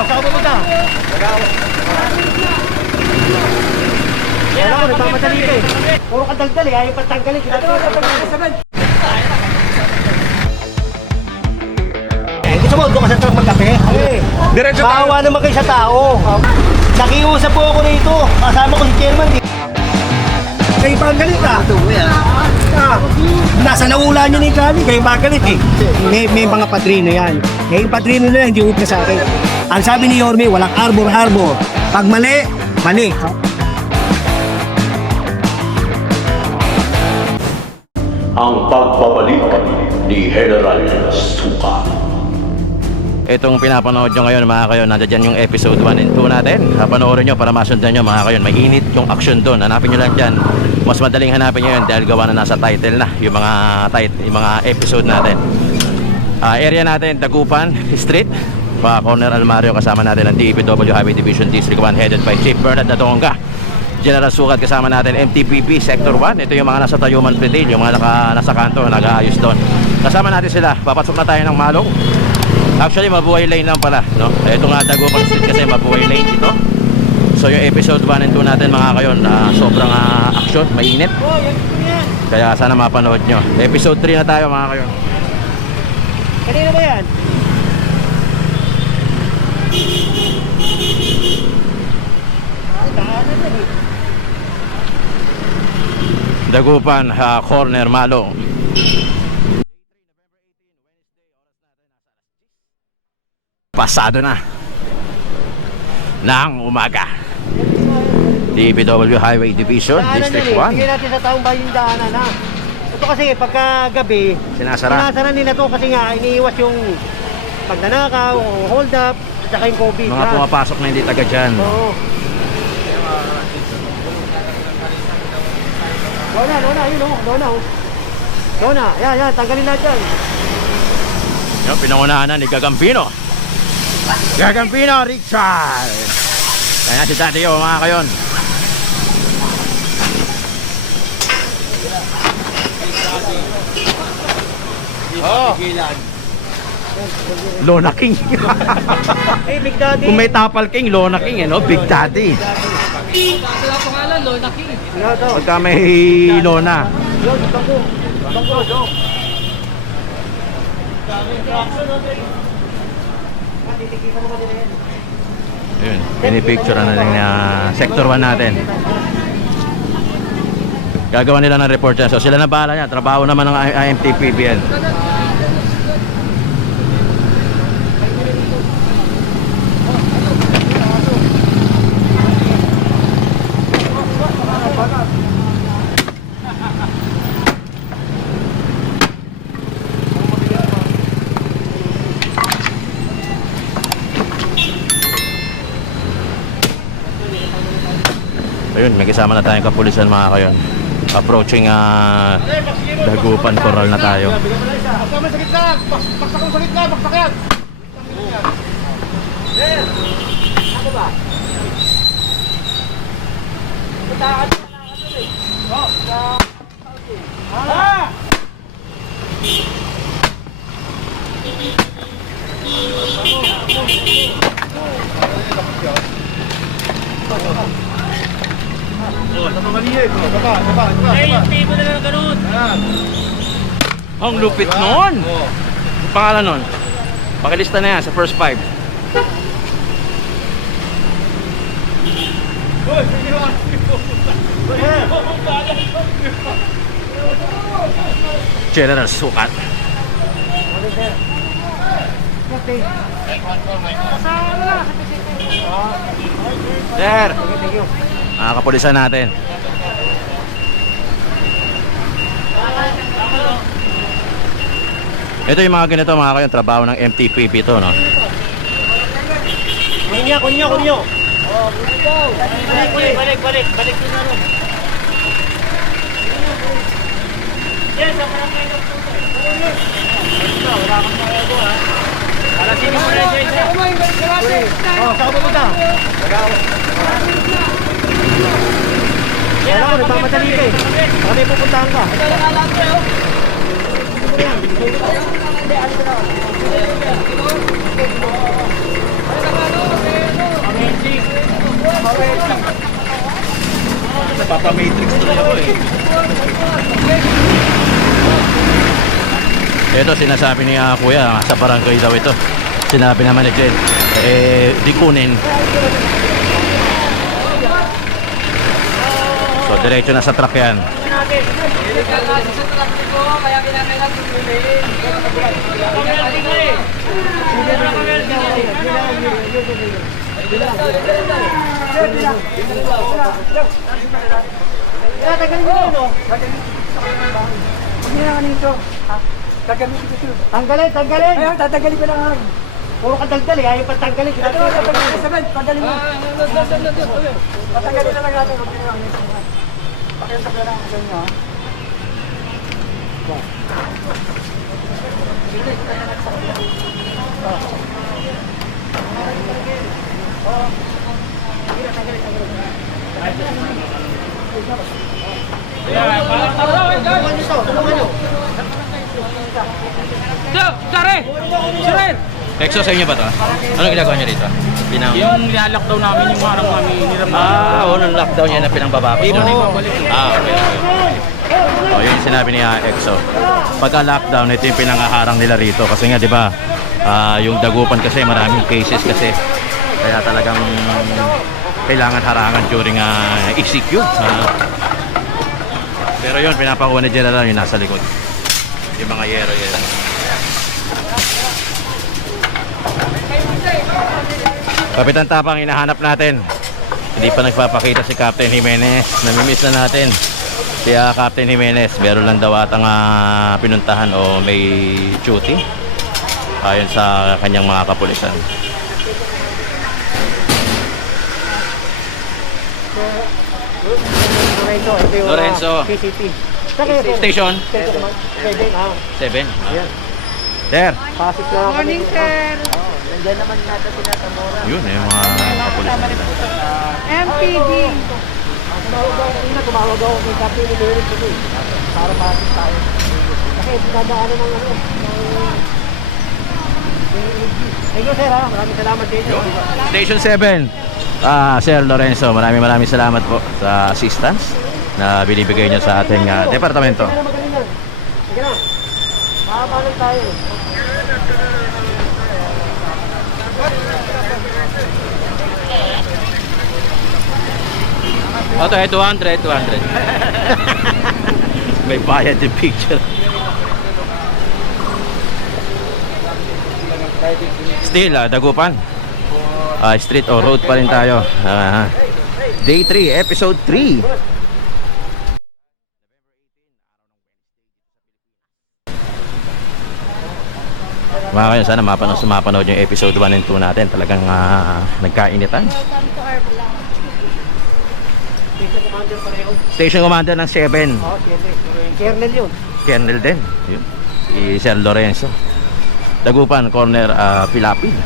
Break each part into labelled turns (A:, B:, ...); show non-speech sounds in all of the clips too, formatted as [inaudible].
A: Saan ka pupunta? Wala ko, nagmamadali ka eh. Puro ka dagdal eh, ayaw patanggalin. Kinatanggalin. Eh, gusto mo, doon ka sa truck magkape?
B: Diretso tayo.
A: Maawa naman kayo sa tao. Nakiusap po ako rito. Kasama ko si chairman. Kayo pa ang galit ah. Ah, nasa naula niya ni Kali, kayo pa ang galit eh. May, may mga padrino yan. Eh, yung padrino na hindi na sa akin. Ang sabi ni Yorme, walang arbor-arbor. Pag mali, mali.
C: ang pagbabalik ni General Suka.
D: Itong pinapanood nyo ngayon mga kayon, nandiyan yung episode 1 and 2 natin. Panoorin nyo para masundan nyo mga kayon. May init yung action doon. Hanapin nyo lang dyan. Mas madaling hanapin nyo yun dahil gawa na nasa title na yung mga, tit yung mga episode natin. Ah, area natin, Dagupan Street. Pa Corner Almario kasama natin ang DPW Highway Division District 1 headed by Chief Bernard Datonga. General Sukat kasama natin MTPP Sector 1. Ito yung mga nasa Tayuman Pretil, yung mga naka, nasa kanto, nag-aayos doon. Kasama natin sila. Papasok na tayo ng Malong. Actually, mabuhay lane lang pala, no? Ito nga Dagupan Street kasi mabuhay lane dito. So yung episode 1 and 2 natin mga kayon, na sobrang ah, action, mainit. Kaya sana mapanood nyo. Episode 3 na tayo mga kayon.
A: Kanina ba yan?
D: Dagupan ah, Corner Malong. Pasado na ng umaga. DPW Highway Division,
A: Daanan
D: District
A: yan eh.
D: 1.
A: Bigyan natin sa taong bayan yung daanan ha. Ito kasi pagka gabi,
D: Sinasara.
A: sinasara nila to kasi nga iniiwas yung pagnanakaw, o hold up, at saka yung COVID.
D: Mga
A: ha?
D: pumapasok na hindi taga dyan.
A: Oo. Lona, Lona, yun oh, Lona oh. Lona, yan, yan, tanggalin natin yan.
D: Yung pinangunahan na ni Gagampino. Gagampino Richard. Kaya si Daddy O mga kayon. Oh. Lona King.
A: Eh, Big Daddy.
D: Kung may Tapal King, Lona King, eh, no? Big Daddy.
A: Ano to?
D: Pagka may Lona.
A: Bangko, yun. Titikitan naman nila yan.
D: Ayun, pinipicture na lang na sector 1 natin. Gagawa nila ng report yan. So sila na bahala niya. Trabaho naman ng I- IMTPBN. Kasama na tayong kapulisan mga kayon. Approaching ah Dagupan Coral na tayo.
A: Sa sa gitna! Baksak yan! Ano ba? Ah!
D: Ang lupit nun! Pangalan nun? Pakilista na yan sa first five. General Sukat. Sir, mga kapulisan natin. Ito yung mga ganito mga kayo, trabaho ng MTPP to, no?
A: Kunya, kunya, kunya. Balik, balik, balik, balik, balik yun na rin. Yes, ang barangay ng Wala kang magago ha. Alasing mo na siya. Oh, saan ka pupunta? Wala ko, nagmamadali ka eh. May pupuntahan ka.
D: Papa-matrix tuloy ako eh. Ito sinasabi ni ah, kuya, sa barangay daw ito. Sinabi naman ni Jen, eh, di kunin. So, diretso na sa truck yan.
A: Kaya tagalin mo yun, oh. Huwag niya naman ito. Ha? Gagamitin ko ito. Tanggalin, tanggalin. Ayun, tatagalin ko lang. Puro ka tanggal eh, ayaw pa tanggalin. Ito, tanggalin ko sabay, tanggalin mo. Patanggalin na lang natin, huwag niyo lang. Pakita lang ako sa inyo, ha? Tulungan niyo to, tulungan niyo.
D: Exo sa inyo ba to? Ano ginagawa niyo dito? Pinang...
B: Yung nilalakdaw namin yung harang namin, hiniram na.
D: Ah, oh, nung lockdown niya na pinangbaba ko.
B: Hindi mo na ibabalik.
D: Ah, okay. Oh, yun yung sinabi ni ah, EXO. Pagka lockdown, ito yung pinangaharang nila rito. Kasi nga, di ba, ah, yung dagupan kasi, maraming cases kasi. Kaya talagang kailangan harangan during uh, ECQ. Ah. pero yun, pinapakuha ni General yung nasa likod. Yung mga yero-yero. Kapitan Tapang hinahanap natin. Hindi pa nagpapakita si Captain Jimenez. Namimiss na natin. Si ah, Captain Jimenez, meron lang daw atang ah, pinuntahan o may duty. Ayon sa kanyang mga kapulisan.
A: Lorenzo, ito yung
D: Lorenzo.
A: ah. Saan kayo, sir?
D: Station
A: Station naman. Seven, ah.
D: 7.
A: Ayan.
D: Sir,
A: Pasok ako.
E: Morning, sir.
A: Nandiyan naman nata sila sa Mora.
D: yun eh, mga kapulisan.
E: MPD.
A: Tumawag tumawag ako kay Captain Liberis ko eh. Para pasok tayo. Kasi dadaanan ng ano, ng... Thank you, sir, ha. Maraming salamat sa inyo.
D: Station 7. Ah, Sir Lorenzo, maraming maraming salamat po sa assistance na binibigay niyo sa ating ah, departamento.
A: Sige na. Makapalog tayo.
D: Ito, eh, 200, 200. May bayad yung picture. Still, ah, dagupan. Ah, street or road pa rin tayo. Ah, day 3, episode 3. Mga kayo, sana mapanood, mapanood yung episode 1 and 2 natin. Talagang ah, nagkainitan.
E: Welcome to our vlog.
A: Station commander pareho.
D: Station Commander ng 7.
A: Oo, siyempre. Kernel yun.
D: Kernel din. Yun. Si Sir Lorenzo. Dagupan, corner, uh, Pilapil.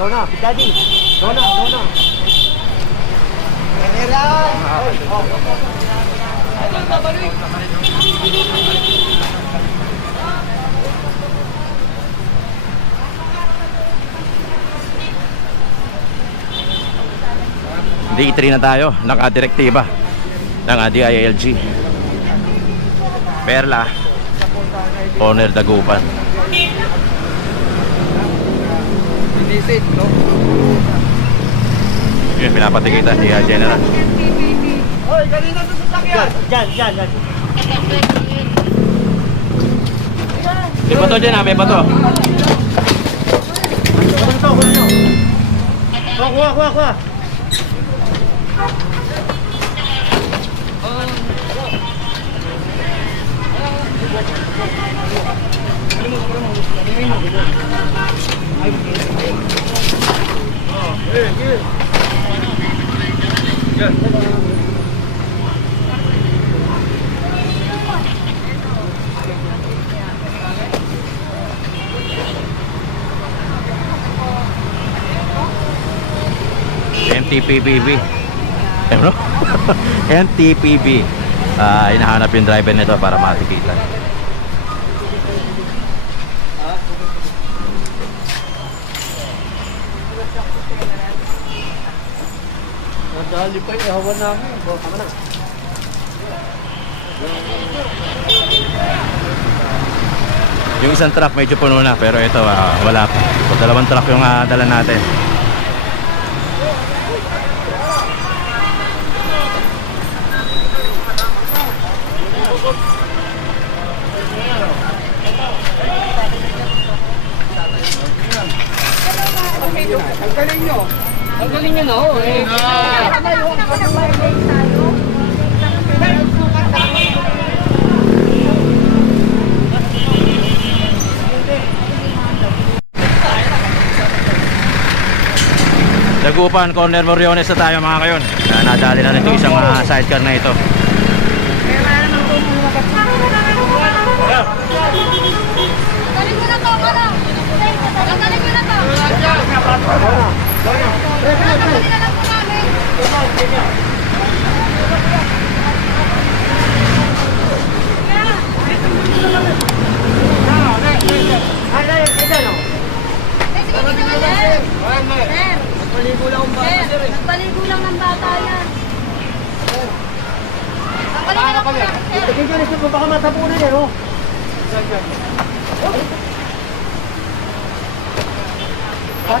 A: Go na, Big Daddy. Go na, go na. General! Oy, oh.
D: Day 3 na tayo. Naka-direktiba ng DILG. Perla. Corner Dagupan.
B: Visit, no?
D: Yun, pinapatikita ni uh, General.
A: Hoy, kanina sa sasakyan. Diyan, diyan, diyan.
D: May bato dyan ha, may bato.
A: Kuha, kuha, kuha,
D: NTPBB. NTPB. [laughs] Ah, hinahanap yung driver nito para makikita.
A: Nadali pa yung hawa namin. Tama na.
D: Yung isang truck medyo puno na pero ito ah, wala pa. So, dalawang truck yung ah, dala natin. Dagupan, corner Moriones na tayo mga kayon. Na nadali na rin itong isang ah, sidecar na ito.
E: Galing mo na to. Galing mo na to. Lang. Nagpaligo lang ang bata, sir. Nagpaligo lang ng bata yan. Nagpaligo lang sir.
A: Tigil mo baka matapunan yan, oh. 早い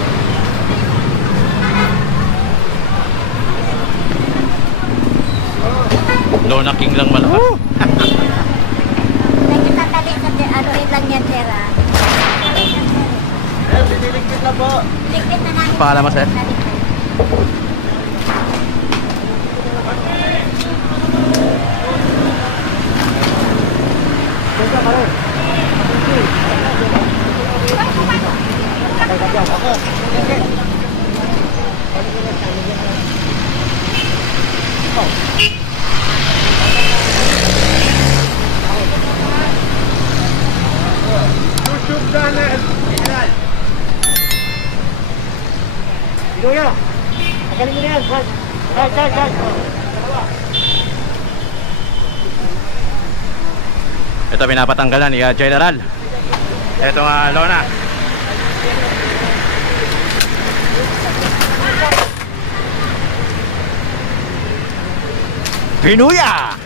D: Lona King lang malakas.
F: Nagtatali sa te- ano lang yan, sir.
A: Diniligpit na po.
F: Ligpit na namin.
D: Pangalan mo, sir?
F: Naligpit.
A: YouTube channel. Inuya. Magaling mo na yan. Saan? Saan? Saan?
D: Ito pinapatanggalan ni ah, General. Ito nga Lona. Pinuya!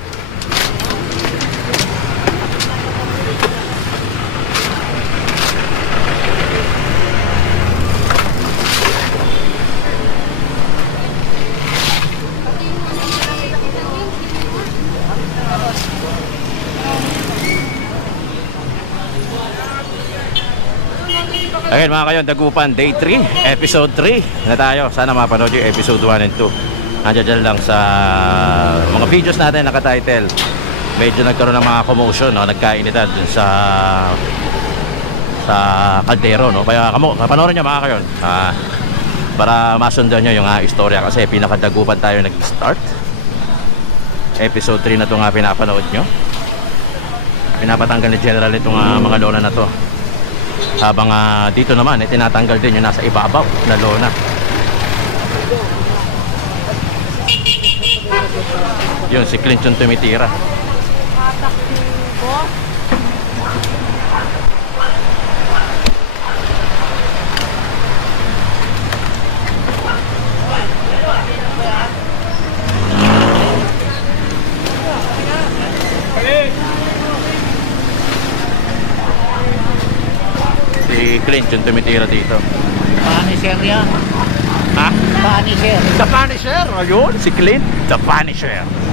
D: Ayun mga kayon, Dagupan Day 3, Episode 3 na tayo. Sana mapanood yung Episode 1 and 2. Nandiyan dyan lang sa mga videos natin nakatitle. Medyo nagkaroon ng mga commotion, no? nagkainitan dun sa sa kaldero. No? Kaya kamo, panoorin nyo mga kayon. Ah, para masundan nyo yung ah, istorya kasi pinakadagupan tayo nag-start. Episode 3 na to nga pinapanood nyo. Pinapatanggal ni General itong ah, mga lona na to habang ah, dito naman eh, tinatanggal din yung nasa ibabaw na lona. Yun si Clinton tumitira si Clinton tumitira dito
A: sir yan?
D: Ha?
A: Punisher.
D: The Punisher. Ayun, si Clint. The Punisher.